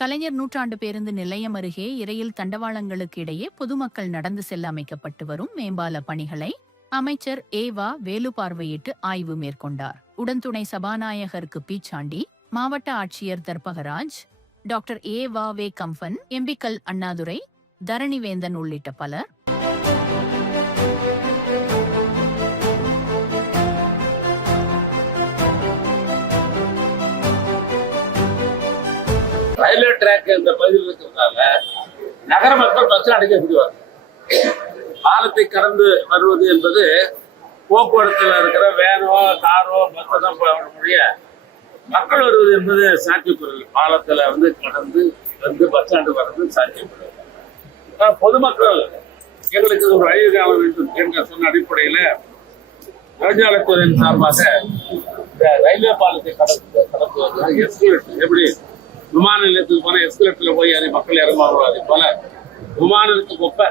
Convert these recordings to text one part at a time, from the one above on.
கலைஞர் நூற்றாண்டு பேருந்து நிலையம் அருகே இரயில் தண்டவாளங்களுக்கு இடையே பொதுமக்கள் நடந்து செல்ல அமைக்கப்பட்டு வரும் மேம்பால பணிகளை அமைச்சர் ஏவா வேலு பார்வையிட்டு ஆய்வு மேற்கொண்டார். உடன்துணை சபாநாயகருக்கு பீச்சாண்டி, மாவட்ட ஆட்சியர் தர்பகராஜ், டாக்டர் ஏவா வே கம்பன், எம்பிக்கள் அண்ணாதுரை, தரணிவேந்தன் உள்ளிட்ட பலர் ரயில்வே ட்ராக் இந்த பகுதியில் இருக்கிறதுனால நகர மக்கள் பஸ் அடைக்க முடிவாங்க. பாலத்தை கடந்து வருவது என்பது போக்குவரத்துல இருக்கிற வேனோ காரோ பஸ்ஸோ தான் முடிய மக்கள் வருவது என்பது சாத்தியக்குறல். பாலத்துல கடந்து வந்து பஸ் ஸ்டாண்டு வர்றது சாத்தியக்குறல். பொதுமக்கள் எங்களுக்கு ஒரு வழி காண வேண்டும் என்ற சொன்ன அடிப்படையில நெடுஞ்சாலைத்துறையின் சார்பாக இந்த ரயில்வே பாலத்தை கடந்து எஸ்கலேட்டர் எப்படி விமான நிலையத்துக்கு போன எஸ்கலேட்டர்ல போய் அதை மக்கள் இறங்குவாங்களோ அதே போல விமான நிலையத்துக்கு ஒப்ப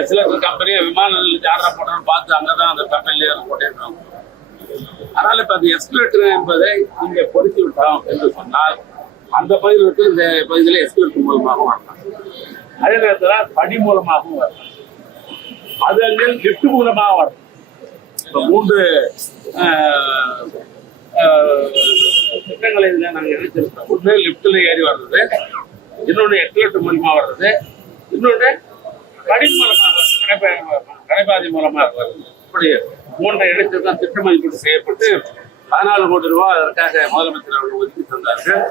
எஸ்கலேட்டர் கம்பெனியை விமான நிலையத்தை ஆர்டர் போட்டோம்னு பார்த்து அங்கதான் அந்த கம்பெனில போட்டேன். அதனால இப்ப அந்த எஸ்கலேட்டர் என்பதை இங்க பொருத்தி விட்டோம் என்று சொன்னால் அந்த பகுதிகளுக்கு இந்த பகுதியில எஸ்கலேட்டர் மூலமாகவும் வரலாம். அதே நேரத்தில் படி மூலமாகவும் வரலாம். அது அங்கே லிப்ட் மூலமாக வரலாம். இப்ப 3 திட்டங்களை நாங்கள் நினைச்சிருக்கோம். ஒன்று லிப்ட்ல ஏறி வர்றது, இன்னொன்று எஸ்கலேட்டர் மூலமா வர்றது, இன்னொன்று படி மூலமாக நடைபாதை மூலமாக வருது. இப்படி 3 இடத்தில் தான் திட்ட மதிப்பீடு செய்யப்பட்டு 14 கோடி ரூபாய் அதற்காக முதலமைச்சர் அவர்கள் ஒதுக்கி தந்தார்கள்.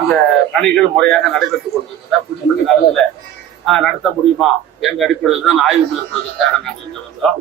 அந்த பணிகள் முறையாக நடைபெற்றுக் கொண்டிருக்கிறதா புதிய நாளில் நடத்த முடியுமா என்ற அடிப்படையில் தான் ஆய்வு மேற்கொள்வதற்காக நாங்கள் இங்கே வந்தோம்.